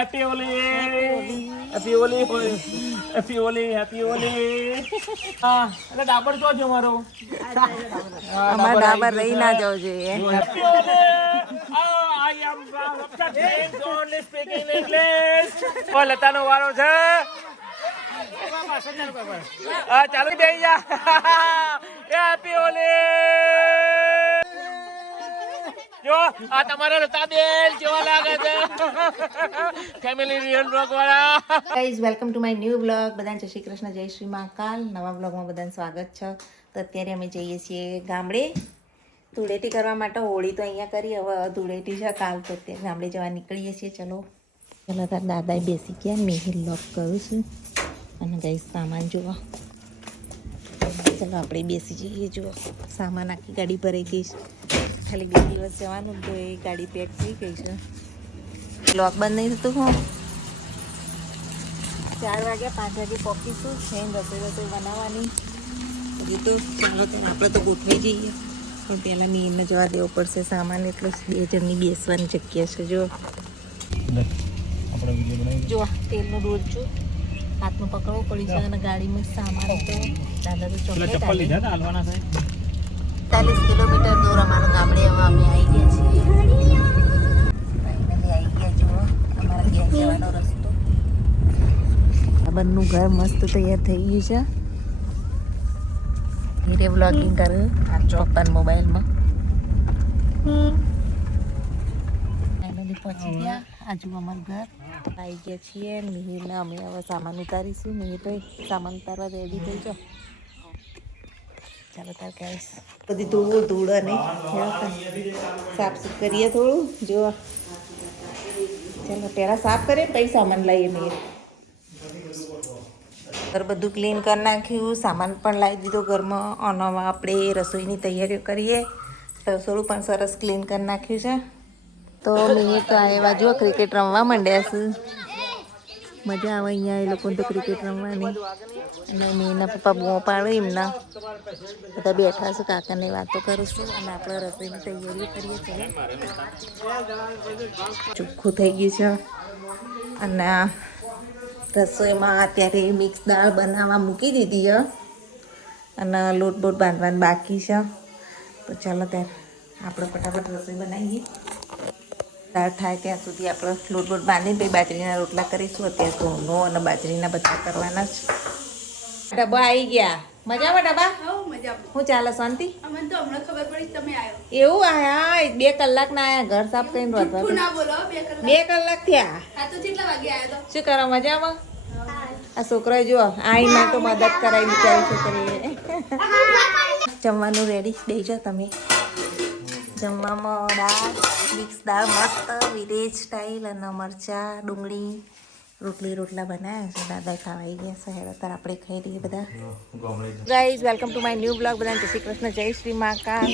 Happy Holi happy Holi happy Holi happy Holi હા એટલે ડાબર તો છે મારો અમાર ડાબર રહી ના જવું જોઈએ. હેપી હોલી આઈ એમ only speaking English ઓ લતાનો વારો છે હા ચાલુ બેહી જા હેપી હોલી જો આ તમારા લતાબેન કેવા લાગે છે ફેમિલી રિયલ બ્લોગ વાળા guys welcome to my new blog. બધાને જય શ્રી કૃષ્ણ, જય શ્રી મહાકાલ. નવા બ્લોગમાં બધાને સ્વાગત છે. તો અત્યારે અમે જઈએ છીએ ગામડે ધૂળેટી કરવા માટે. હોળી તો અહીંયા કરી, હવે ધૂળેટી છે કાલ, તો અત્યારે ગામડે જવા નીકળીએ છીએ. ચલો ચલો તાર દાદાએ બેસી ગયા, મેં લોક કરું છું અને ગાઈઝ સામાન જોવા. ચલો આપણે બેસી જઈએ. જુઓ સામાન આખી ગાડી ભરાઈ ગઈ છે. ખાલી 2 દિવસ જવાનું તો એ ગાડી પેક થઈ ગઈ છે. લોક બંધ નહીં થતું. હું 4 વાગ્યા 5 વાગે પહોંચીશું. છે રસોઈ બનાવવાની હજી તો. ચાલો તેને આપણે તો ગોઠવાઈ જઈએ, પણ પહેલાં મેં જવા દેવો પડશે. સામાન એટલો 2 જણની બેસવાની જગ્યા છે. જો જો તેલનું ડોલચું હાથમાં પકડવું પડી છે અને ગાડીમાં સામાન તો દાદા તો ચોકલેટ 40 કિલોમીટર દૂર અમારું ગામડે હવે અમે આવી ગયા છીએ. ફાઇનલી આવી ગયા. જુઓ અમારા ઘેર જવાનો રસ્તો. બંનું ઘર મસ્ત તૈયાર થઈ ગયું છે. હીરે વ્લોગિંગ કરે આ ચોપન મોબાઈલમાં. ફાઇનલી પહોંચી ગયા. આ જુઓ અમારું ઘર આવી ગયા છીએ. મિહિરને અમે હવે સામાન ઉતારીશું. મિહિર તો સામાન ઉતારવા રેડી થઈ જાઓ. ચાલો તાર ગાઈસ બધી ધૂળ અને સાફ સુફ કરીએ થોડું. જો ચાલો પહેલાં સાફ કરીએ પછી સામાન લઈએ. મેં ઘર બધું ક્લીન કરી નાખ્યું, સામાન પણ લાવી દીધો ઘરમાં. અને આપણે રસોઈની તૈયારીઓ કરીએ. રસોડું પણ સરસ ક્લીન કરી નાખ્યું છે. તો મેં તો આ બાજુ ક્રિકેટ રમવા માંડ્યા છે. મજા આવે અહીંયા એ લોકોને તો ક્રિકેટ રમવાની. અને મેંના પપ્પા બૂમો પાડે, એમના બધા બેઠા છે, કાકાને વાતો કરું છું અને આપણે રસોઈની તૈયારીઓ કરીએ છીએ. ચોખ્ખું થઈ ગયું છે અને રસોઈમાં અત્યારે મિક્સ દાળ બનાવવા મૂકી દીધી છે અને લોટ બોટ બાંધવાનું બાકી છે. તો ચાલો ત્યારે આપણે ફટાફટ રસોઈ બનાવીએ. દાળ થાય ત્યાં સુધી આપણે લોટ બોટ બાંધીને પછી બાજરીના રોટલા કરીશું. અત્યારે ઘઉંનો અને બાજરીના બધા કરવાના જ. ડબ્બા આવી ગયા. મજામાં ડબ્બા? શું ચાલે? શાંતિ? એવું આયા 2 કલાકના આયા. ઘર સાફ કરીને રોધવા 2 કલાક થયા. શું કરો? મજામાં? આ છોકરા જો આઈને તો મદદ કરાવી બિચારી છોકરીએ. જમવાનું રેડી દઈ જાઓ તમે. જમવામાં દાળ, મિક્સ દાળ મસ્ત વિલેજ સ્ટાઇલ અને મરચાં ડુંગળી રોટલા બનાવ્યા છે. દાદા ખાવાઈ ગયા છે. હેડો તાર આપણે ખાઈ લઈએ બધા. Guys welcome to my new blog. બધાને જય શ્રી કૃષ્ણ, જય શ્રી મહાકાલ.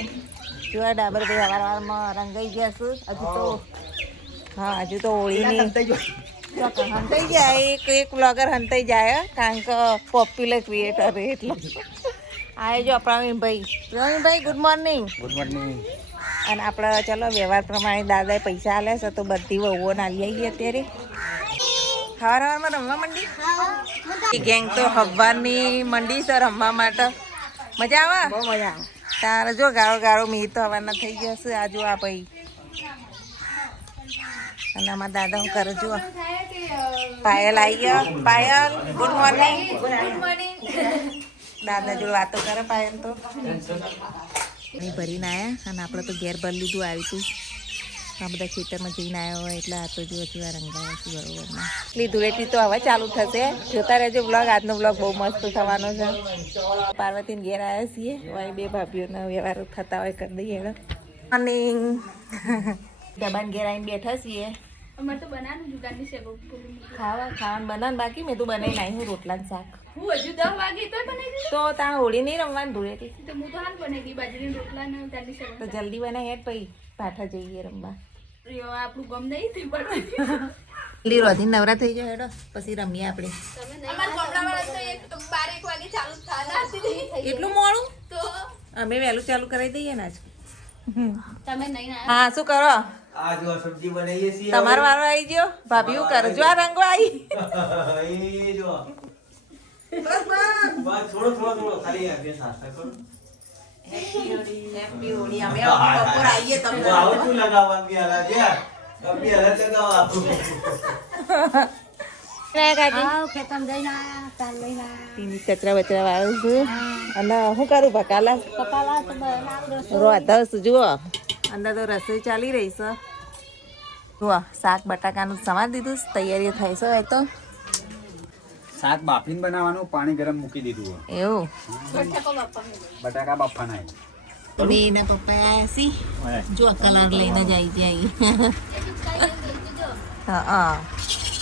જોવા ડાબર ભાઈ હવારમાં રંગાઈ ગયા છે. હજુ તો હા હજુ તો હોળીની હંતાઈ જાય. એક બ્લોગર હંતાઈ જાય કારણ કે પોપ્યુલર ક્રિએટર એટલે. આ જો Pravinbhai good morning. Good morning. અને આપણે ચલો વ્યવહાર પ્રમાણે દાદાએ પૈસા આલ્યા છે તો બધી વહુઓ નાલી આવી અત્યારે. હવારમાં રમવા માંડી. ગેંગ તો હવાની મંડી છે રમવા માટે. મજા આવે? બહુ મજા આવે. તારે જો ગાળો મીર તો હવાના થઈ ગયા છે. આ જો આ ભાઈ અને આમાં દાદા હું કરે જો. પાયલ આવી ગયો. Payal good morning. દાદા જોડે વાતો કરે પાયલ તો. ભરીને આવ્યા અને આપણે તો ઘેર ભરી લીધું. આવ્યું હતું આ બધા ખેતરમાં જઈને આવ્યા હોય એટલે આ તો જો હજુ રંગાયા છે બરોબર. એટલી ધૂળેટી તો હવે ચાલુ થશે. જોતા રહેજો બ્લોગ. આજનો બ્લોગ બહુ મસ્ત થવાનો છે. પાર્વતીને ઘેર આવ્યા છીએ. હવે 2 ભાભીઓના વ્યવહારો થતા હોય કરી દઈએ. મોર્નિંગ. ડબાને ઘેર આવીને બેઠા છીએ. અમારે તો બનાવવાનું દુકાનની છે ખાવાનું બનાવવાનું બાકી. મેં તું બનાવી નાખ્યું રોટલા ને શાક. હું હજુ 10 વાગે તો બનાવી દીધું. તો ત્યાં હોળી નહીં રમવાની ધૂળેટી તો હું તો હાલ બનાવી દી બાજરીના રોટલા ને દાળની શાક. તો જલ્દી બનાવી હેડ પછી પાછા જઈએ રમવા. આપણું ગમ નહીં તે બનાવી જલ્દી રોધી નવરા થઈ જાય. હેડો પછી રમીએ આપણે. અમારા ગામડાવાળા તો 12 વાગે ચાલુ થાય. એટલું મોડું? તો અમે વહેલું ચાલુ કરાવી દઈએ ને આજ. તમે નહીં આવ્યા હા શું કરો આ જો સબ્જી બનાવીએ છીએ તમારો વારો આવી ગયો ભાભી હું કરું જો આ રંગો આવી એ જો બસ થોડો ખાલી આ બે નાસ્તા કરો હેપી હોળી અમે બપોર આવીએ તમને આવું તું લગાવવા બી આલા જે અબી આલા લગાવવા ટીની કચરા બચરા વાળું છું અને હું કરું બકાલા રોધા છું જુઓ અંદર તો રસોઈ ચાલી રહી છે જુઓ શાક બટાકાનું સમાર દીધું તૈયારી થાય છે તો શાક બાફીને બનાવવાનું પાણી ગરમ મૂકી દીધું એવું બટાકા બાફવાના ને પપ્પા આયા સી જો કલર લઈને જ આવી જાય હા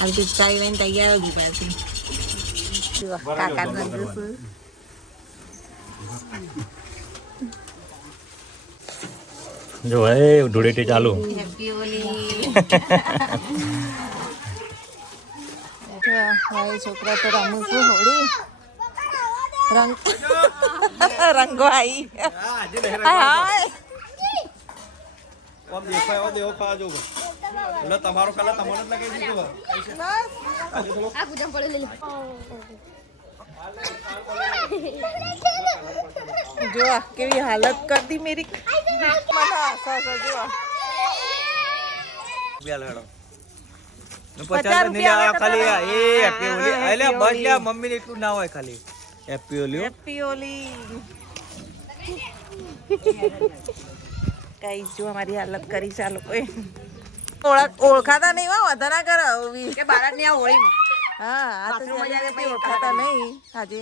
આ પિચકારી લઈને તૈયાર જ પાછી જો કાકા રંગ છું જો એ ધૂળેટી ચાલુ હેપી હોલી મારી છોકરા તો રમું છું હોળી રંગો આવી તમારો કલર તમને જ લગાવી દીધો આ ગુજામ પડે લઈ લે જો કેવી હાલત कर दी मेरी મને આશા છે જો ખાલી એ હેપી હોલી એટલે બસ લે મમ્મી ને એટલું ના હોય ખાલી હેપી હોલી હેપી હોલી કઈ જો અમારી હાલત કરી ચાલો કોઈ ઓળખાતા નહીં હો વધારા કરો કે બાળક ની આ હોળી હા આ તો ઓળખાતા નહીં આજે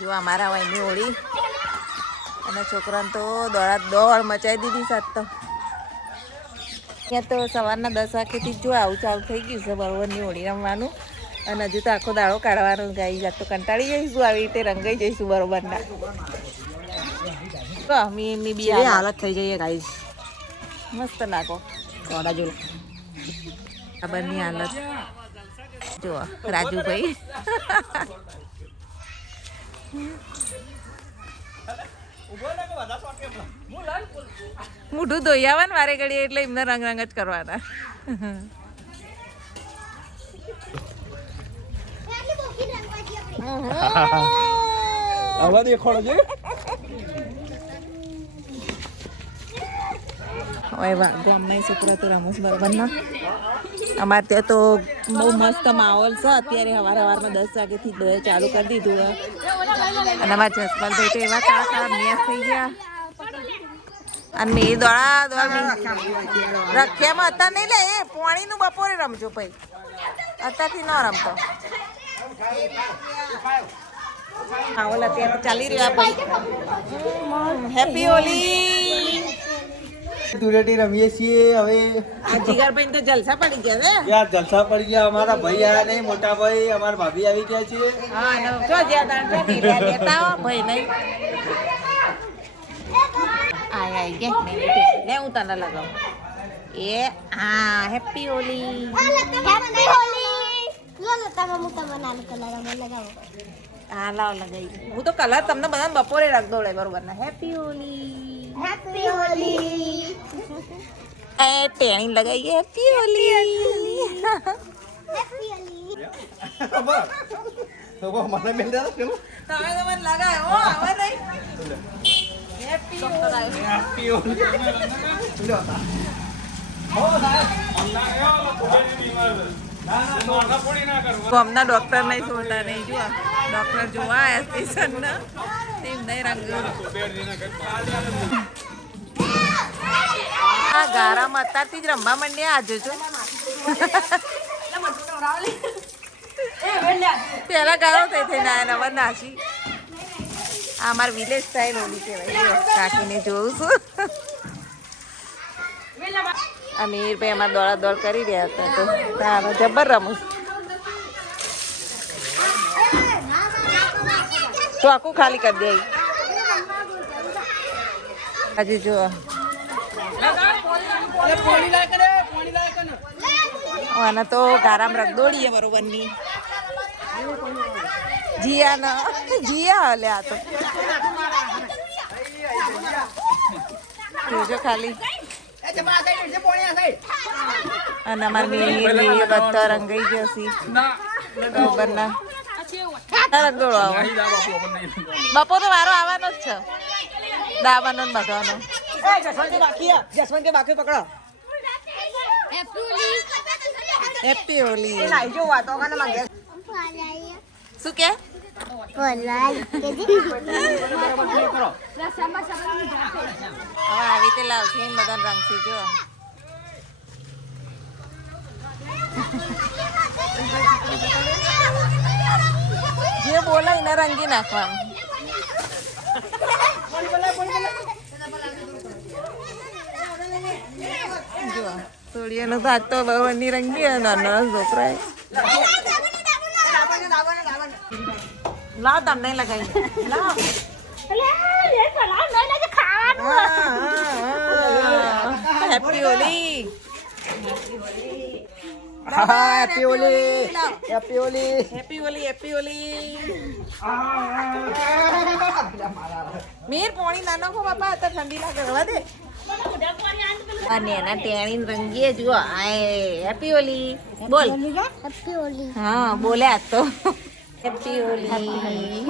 જો અમારા વાયની હોળી અને છોકરાને તો દોડ મચાવી દીધી સાત તો ત્યાં તો સવારના 10 વાગ્યાથી જો આવું ચાલુ થઈ ગયું છે બરોબરની હોળી રમવાનું અને હજુ તો આખો દાડો કાઢવાનો ગાઈ જાત તો કંટાળી જઈશું આવી રીતે રંગાઈ જઈશું બરોબરના મીની બી હાલત થઈ જઈએ ગાઈસ મસ્ત નાખો થોડા જો ખબરની હાલત જો રાજુભાઈ મોઢું ધોઈ આવે ને વારે ઘડી એટલે એમને રંગ જ કરવાના આવા દેખાડો છે હવે ગામના છોકરા તો રમસ બરોબર ના અમારે ત્યાં તો બહુ મસ્ત માહોલ છે અત્યારે સવારમાં 10 વાગ્યાથી બધા ચાલુ કરી દીધું અને અમારા જસપાલભાઈ તો એવા કાળા મેસ થઈ ગયા અને મેં દોડા રખ્યામાં હતા નહીં લે એ પોણીનું બપોરે રમજો ભાઈ અત્યારથી ન રમતો માહોલ અત્યારે ચાલી રહ્યા ભાઈ હેપી હોલી ધૂળેટી રમીએ છીએ હવે આ જીગરભાઈ તો જલસા પડી ગયા હે યાર જલસા પડી ગયા અમારા ભાઈ આયા નહીં મોટા ભાઈ અમારા ભાભી આવી ગયા છે હા ને જો જ્યાં દાણ છે લેતા આવો ભાઈ નહીં આય કે લે હું તને લગાવું એ હા હેપી હોલી હેપી હોલી લો લો તમે મોટા બનાનો કલર અમે લગાવો હા લાવ લગાવી હું તો કલર તમને બધાને બપોરે રાખ દોડે બરોબર ના હેપી હોલી હેપી હોલી એ ટેણી લગાવી હેપી હોલી હેપી હોલી તો મને મેલ દે ચલો તમે તો મને લગાવ્યો હો હવે નહીં હેપી હોલી હેપી હોલી ગામના ડોક્ટર નહીં છોડતા નહીં જો ડોક્ટર જોવા આવ્યા સ્ટેશન ના તેમ નહીં રંગ આ ગારામાં અત્યારથી જ રમવા માંડ્યા આજે જો પેલા ગારો તે થઈને આવ્યા નવા નાસી આ અમારા વિલેજ સ્ટાઇલ હોલી કહેવાય કાકીને જોઉં છું આ મીરભાઈ અમારે દોડા દોડ કરી રહ્યા હતા તો તારો જબર રમું તો આખું ખાલી કરી દે હજી જો આના તો ગારામ રખ દોડીએ બરોબરની જીયા હલે આ તો જોજો ખાલી. અને અમાર મીની બધા રંગાઈ ગયો છે. બરના રંગોળો આવો. બપોર તો વારો આવવાનો જ છે. દાવાનો ને બધાનો. હેપી હોલી. શું કે? હવે આવી રીતે લાવશે ને બધા રંગથી જો. જે બોલે એને રંગી નાખવાનું. જો સોડિયાનો તો આજ તો બહુ રંગી નાના છોકરાએ. લાવ તમને લગાવી લાવ. Happy Holi. Happy Holi. Happy Holi. Happy Holi. Happy Holi. Mir પોણી નાનો કો બાપા અત્યારે ઠંડી લાગે રવા દે. અને એના ટેણી રંગીએ જુઓ. આય હેપી હોલી બોલ. હેપી હોલી. હા બોલે આ તો. હેપી હોલી.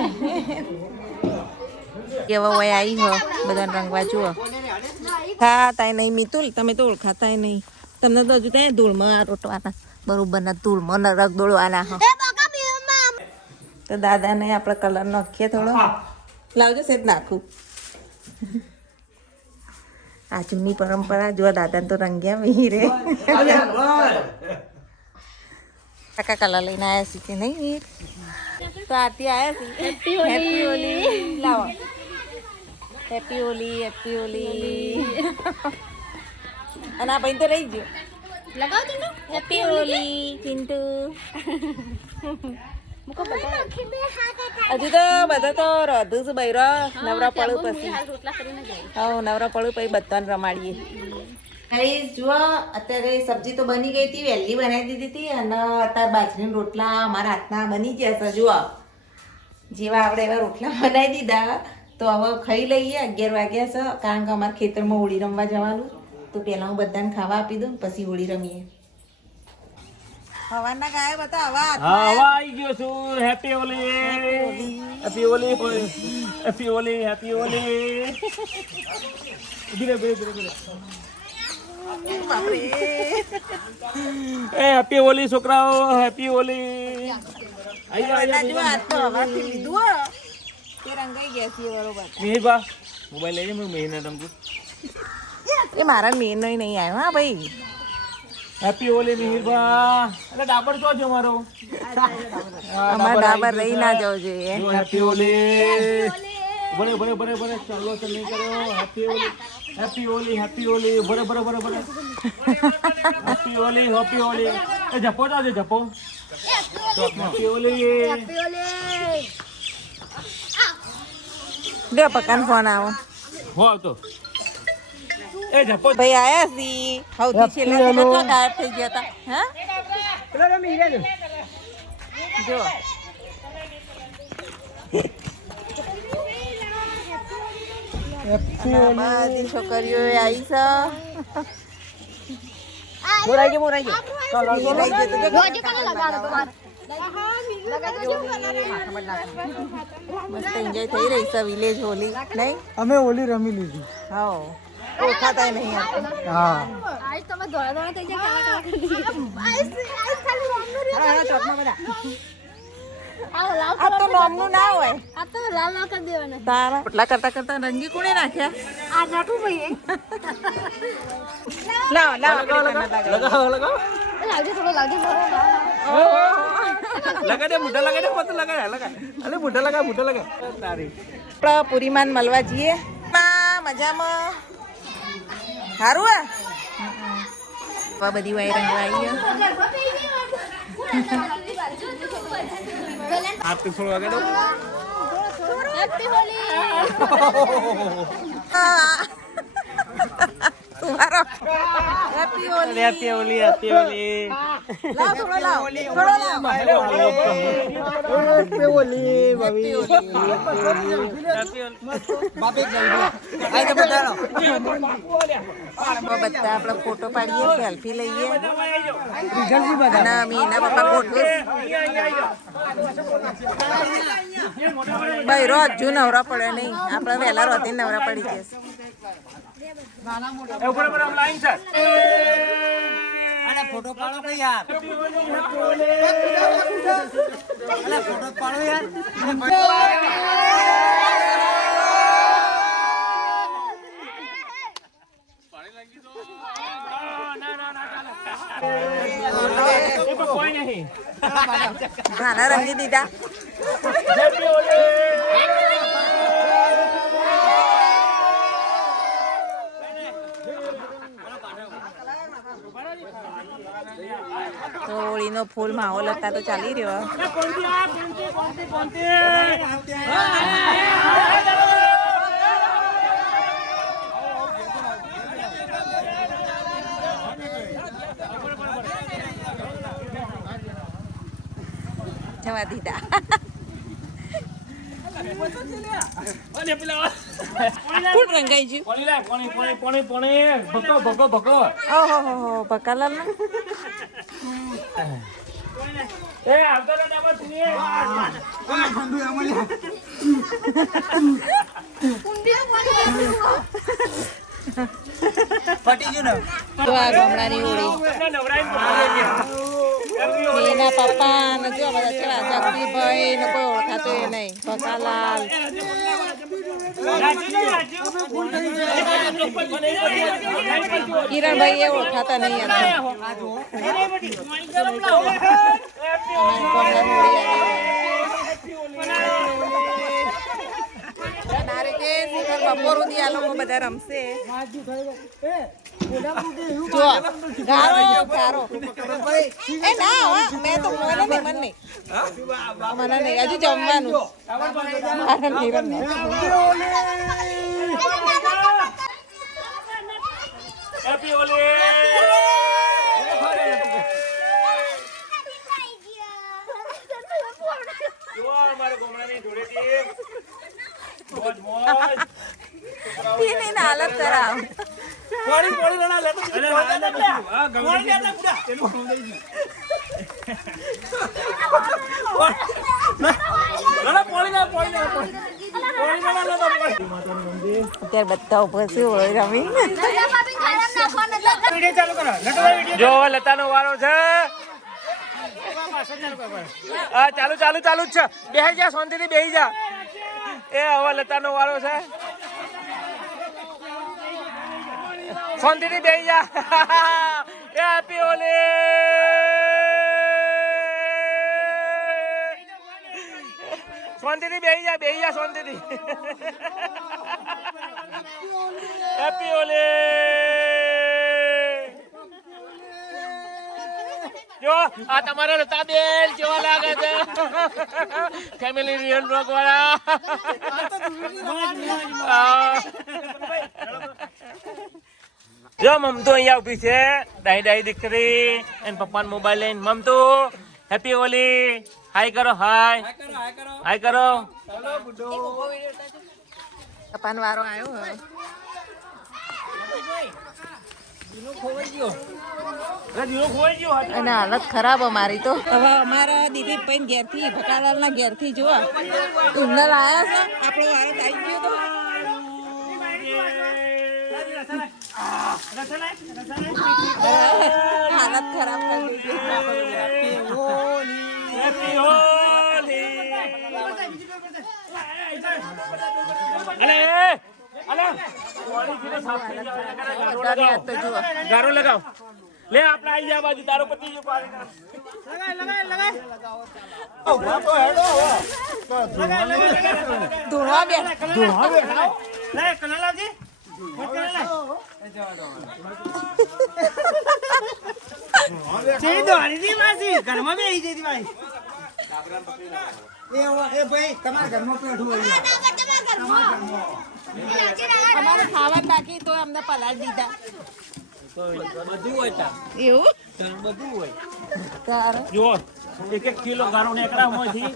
કેવા હોય આવી હો બધા રંગવા જુઓ. ખાતાય નહીં મિતુલ તમે તો ઓળખાતાય નહીં. તમને તો હજુ ત્યાં ધૂળમાં રોટવાના બરોબર ના ધૂળમાં રગ દોડવાના હો. તો દાદાને આપણે કલર નાખીએ થોડો. લાવજો સેજ નાખું. આ જૂની પરંપરા જો દાદાને તો રંગ્યા મીરે. કાકા કલર લઈને આવ્યા છે કે નહીં મીર? તો આરતી આવ્યા છે. હેપી હોલી. લાવો. હેપી હોલી. હેપી હોલી. અને આ ભાઈ તો રહી ગયો. લગાવ તું. હેપી હોલી ચિંટુ. હજુ તો બધા તો રોધું છે બૈરો. નવરા પડું પછી હા નવરા પડું પછી બધાને રમાડીએ. જુઓ અત્યારે સબ્જી તો બની ગઈ હતી. વહેલી બનાવી દીધી હતી અને અત્યારે બાજરીના રોટલા અમારા હાથના બની ગયા છે. જુઓ જેવા આપણે એવા રોટલા બનાવી દીધા. તો હવે ખાઈ લઈએ. 11 વાગ્યા છે કારણ કે અમારા ખેતરમાં હોળી રમવા જવાનું. તો પહેલાં હું બધાને ખાવા આપી દઉં પછી હોળી રમીએ. હવાના ગાય બતા હવા. હા હવા આવી ગયો છું. Happy Holi. Happy Holi. Happy Holi. Happy Holi. Happy Holi છોકરાઓ. હેપી હોલી. આઈ જાઓ. હવાથી લીધું હો. તે રંગાઈ ગયા છે બરોબર. મિહિરબા મોબાઈલ લઈ જાય. મહિના રંગું. એ મારા મેનો નહીં આવ્યો હા ભાઈ. હેપી હોલી મિહિરબા. એટલે ડાબર તો છે મારો. અમારા ડાબર રહી ના જવું જોઈએ. હેપી હોલી. બરે બરે બરે બરે ચાલો તો નહીં કર્યો. Happy Holi. Happy Holi. Happy Holi. બરે બરે બરે બરે. હેપી હોલી. હેપી હોલી. એ જપો જાજે જપો. હેપી હોલી. હેપી હોલી. દે પકાન ફોન આવો. હો આવતો. એ જપો. ભાઈ આયા સી હૌથી છેલ્લે કેટલા ગાયબ થઈ ગયા હતા. હા જો બધી છોકરીઓ આવી છે. મસ્ત એન્જોય થઈ રહી છે વિલેજ હોલી નહીં. અમે હોલી રમી લીધી. હા ઓળખાતા નહીં હા આજ તમે દોડા દોડા થઈ જાય આ તો નોમનું ના હોય. આ તો લાલ લાલ કરી દેવાના. તારા રોટલા કરતા કરતા રંગી કોણે નાખ્યા? આ નાખું ભાઈ લાવ લાવ લગાવો લગાવો. લાવજો થોડો લાવજો થોડો લગા દે મોઢા લગા દે. મત લગા લગા. અલે મોઢા લગા મોઢા લગા. તારી આપણે પૂરીમાન મળવા જઈએ. મજામાં સારું આ બધી વાય રંગવા આવી. હાથ તો થોડો લગા દો. હેપી હોલી. તમારો happy Holi. Happy Holi. Happy Holi. બધા આપણે ફોટો પાડીએ, સેલ્ફી લઈએ અને મીના પપ્પા ગોઠવે. બૈરો હજુ નવરા પડે નહીં, આપણે વહેલા રોતી નવરા પડી જશે. ફોટો પાડો કે યાર, ફોટો પાડો યાર. ગાના રંગી દીધા. તો હોળીનો ફૂલ માહોલ હતા તો ચાલી રહ્યો. જવા દીધા. કોણ રંગાઈ ગયું? ઓહો ભકાલાલ ના ફટી ગયું ને. તો આ ગામડાની હોળી એના પપ્પા ને જો બધા કેવા શક્તિભાઈ ને કોઈ ઓળખાતો એ નહીં. ભકાલાલ કિરણભાઈ એ ઓળખાતા નહીં. બપોર સુધી આ લોકો બધા રમશે. જો ગારો એ ના મેં તો મને નહીં હજુ જમવાનું. એની હાલત ખરાબ. અત્યારે બધા ઉપર છે હોળી રમી. જો લતાનો વારો છે. ચાલુ ચાલુ ચાલુ જ છે. બેહી જા, શાંતિથી બેહી જા. એ હવે લતાનો વારો છે. શાંતિથી બેહી જા. એ હેપી હોલી. શાંતિથી બેહી જા શાંતિથી. હેપી હોલી. જો આ તમારા લતા બેન કેવા લાગે છે. ફેમિલી રિયલ બ્લોગ વાળા. જો મમતો અહીંયા ઉભી છે, ડાઈ દીકરી એન પપ્પાનો મોબાઈલ લઈને. મમતો હેપી હોલી. હાય કરો, હાય કરો. પપ્પાનો વારો આવ્યો હવે. અને હાલત ખરાબ અમારી તો. હવે અમારા દિલીપભાઈ ઘેરથી ભકાલાલ ના ઘેરથી જોવા ઇન્દર આવ્યા છે. આપણો વારો આવી ગયો તો હાલત ખરાબ કરી દીધી. ગારો લગાવ લે. આપણે આવી જા બાજુ. તારો પતિ ધોળવા બે અમારે ખાવા બાકી તો અમને પલાળ દીધા. બધું હોય તાર. એવું બધું હોય. તારું જો 1 કિલો ગારો નેકડામાંથી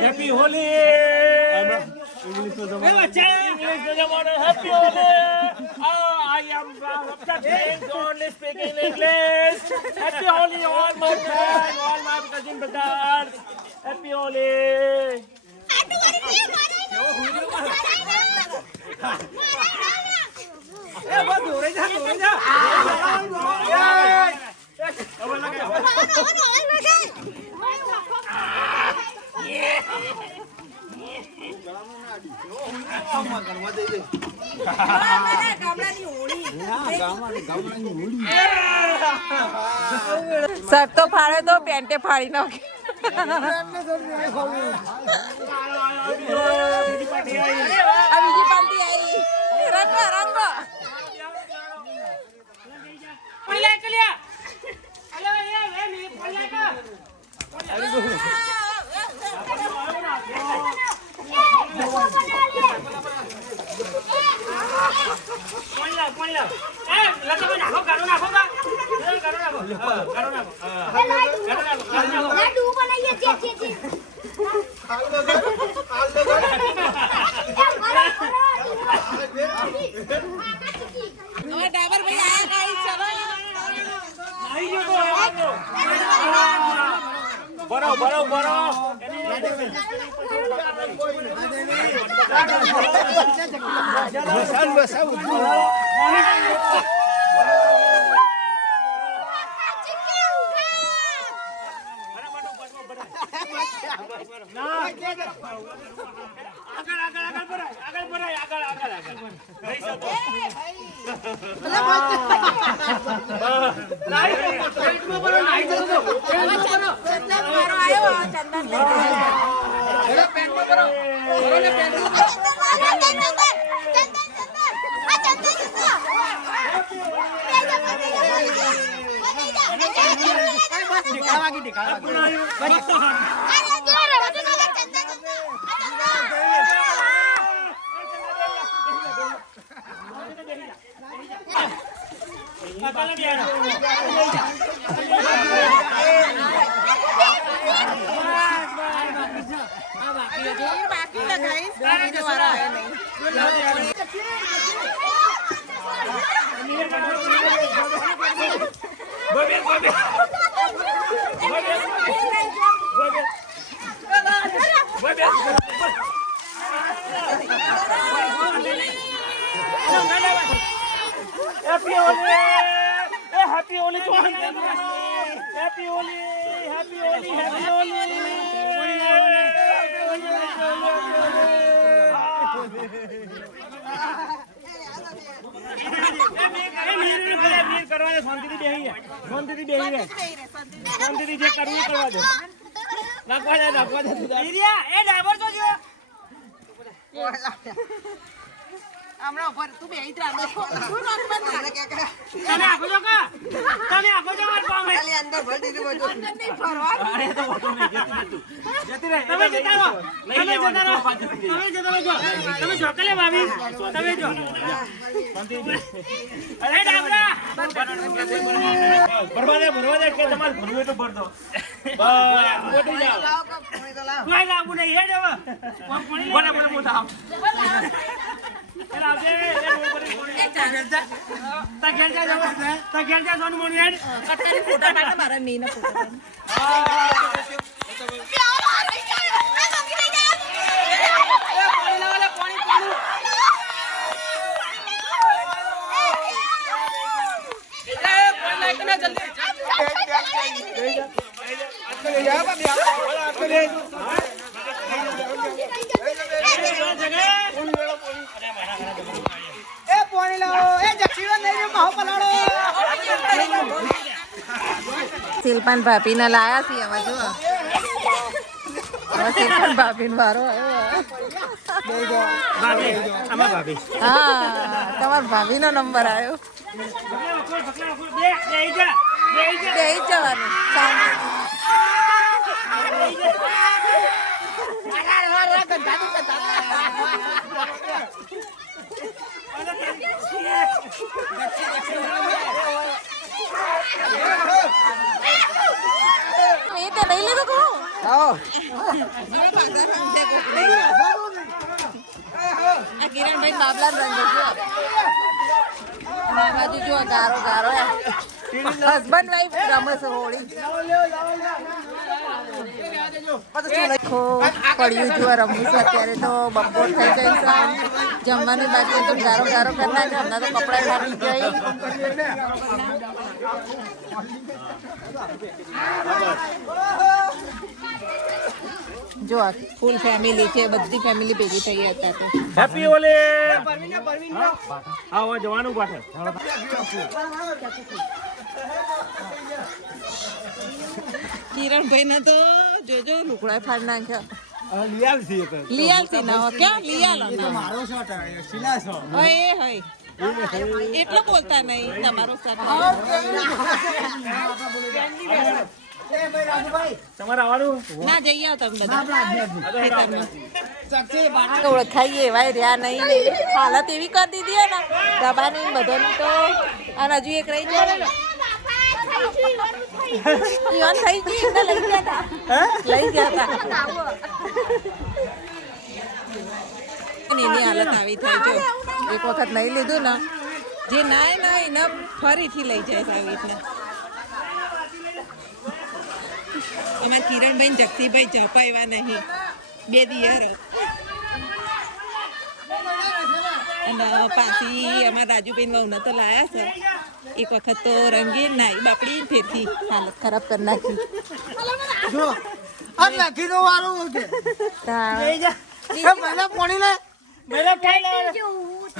હેપી હોલી ઇંગ્લિશ નો જમાનો happy Holi I M only speaking English happy holy all my friends all my cousin brothers happy holy shirt તો ફાડે તો પેન્ટે ફાડી નાખે આ બીજી પાર્ટી આવી રંગો રંગો લાડુ બનાવીએ છે હવે ડાબર ભાઈ આયા ગાઈસ ચલો બરો બરો બરો બાકી લગાઈસ બીજો વારો આવ્યો નહીં Happy Holi! Happy Holi! Happy Holi! Happy Holi! Happy હમણાં ઉપર તું બેહી જા શું નાખવાનું તમે આખો જો કા તમે આખો જો માર પામે ખાલી અંદર ભર દીધું બધું અંદર નહીં ફરવા અરે તો ઓટો મે જતી રહે તમે જતા રહો તમે જતા રહો તમે જો કલે ભાભી તમે જો અરે ડાબરા ભરવા દે કે તમાર ભરવે તો ભર દો બસ ગોટી જાવ કોઈ લાગુ નહીં હેડ હવે બોલે બોલે મોટા અત્યારે ફોટા પાડે મારા મીનો ફોટા શિલ્પાન ભાભી ને લાયા છીએ હવે જો શિલ્પાન ભાભી વારો આવ્યો હા તમારા ભાભી નો નંબર આવ્યો બેહી જવાનું એ તે લઈ લીધું તું આ કિરણભાઈ બાબલા રંગ જો આ બાજુ જો ગારો ગારો હસબન્ડ વાઈફ રમે છે હોળી પડ્યું જો રમવું છે અત્યારે તો બપોર થઈ ગઈ છે જમવાની બાકી તો ગારો ગારો કરી નાખે હમણાં તો કપડા ફાટી જાય જો ફૂલ ફેમિલી છે બધી ફેમિલી ભેગી થઈ હતા તો હેપી હોલી આવો જવાનું પાછળ કિરણભાઈ ને તો જોજો લુકડા ફાડ નાખ્યો લિયાલ થી ના ક્યાં લિયાલ મારો શોટ શિલા શોટ હોય હોય એટલો બોલતા નહીં તમારો સાથે તમારે આવવાનું ના જઈ આવો તમે બધા ઓળખાઈએ એવાય રહ્યા નહીં ને હાલત એવી કરી દીધી હે ને દબાની બધાની તો અને હજુ એક રહી જાય ને ઈવન થઈ ગઈ એટલે લઈ ગયા હતા એની હાલત આવી થાય જો એક વખત નહીં લીધું ને જે નાય ના એને ફરીથી લઈ જાય આવી રીતના અમારા કિરણભાઈ જગતીભાઈ ઝપાવ્યા નહીં બે દિયર અને પાછી અમારા રાજુભાઈ વહુને તો લાયા છે એક વખત તો રંગીન નાઈ બાપડી ફેરથી હાલત ખરાબ કરી નાખી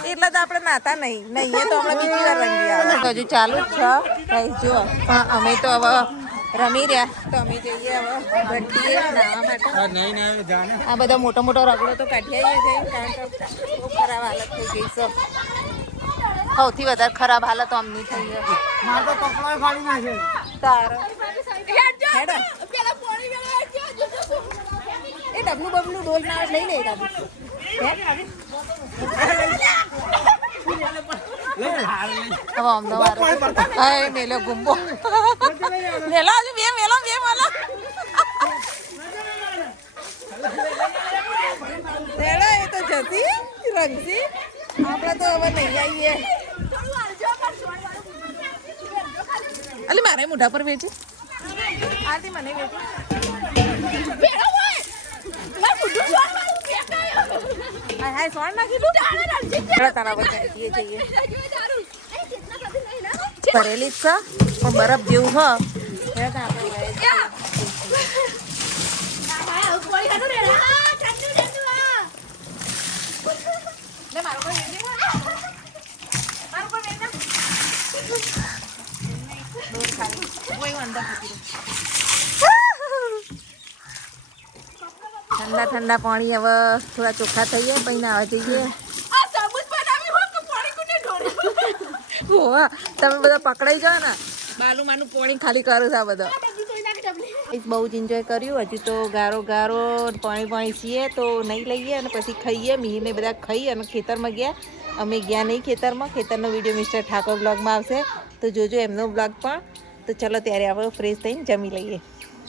એટલે તો આપણે નાતા નહીં તો હમણાં બીજી વાર રંગી આવે હજુ ચાલુ જ છે જો અમે તો હવે રમી રહ્યા તો અમે જઈએ હવે ઘંટીએ નાવા માટે આ બધા મોટો મોટો રગડો તો કાઢી આવીએ છીએ કારણ કે બહુ ખરાબ હાલત થઈ ગઈ છે સૌથી વધારે ખરાબ હાલત અમની થઈ ગઈ તારો એ ડબલું બબલું ડોલ ના લઈ લે દાદુ હવે અમદાવાદ મેલો ગુંબો મેલો હજુ બે મેલો મેલો એ તો જતી રંગસી આપણે તો હવે નહીં આવીએ અલી મારે મોઢા પર વેચી આરતી મને વેચી હાય સોણ નાખી દઉં તારા બધા જઈએ ભરેલી જ છે પણ બરફ જેવું હ ઠંડા ઠંડા પાણી હવે થોડા ચોખ્ખા થઈએ પછી નાવા જઈએ તમે બધા પકડાઈ જાઓ ને બાલુમાનું પાણી ખાલી કરું છે આ બધા બહુ જ એન્જોય કર્યું હજુ તો ગારો ગારો પાણી છીએ તો નહીં લઈએ અને પછી ખાઈએ મીને બધા ખાઈ અને ખેતરમાં ગયા અમે ગયા નહીં ખેતરનો વિડીયો મિસ્ટર ઠાકોર બ્લોગમાં આવશે તો જોજો એમનો બ્લોગ પણ તો ચલો ત્યારે આપણે ફ્રેશ થઈને જમી લઈએ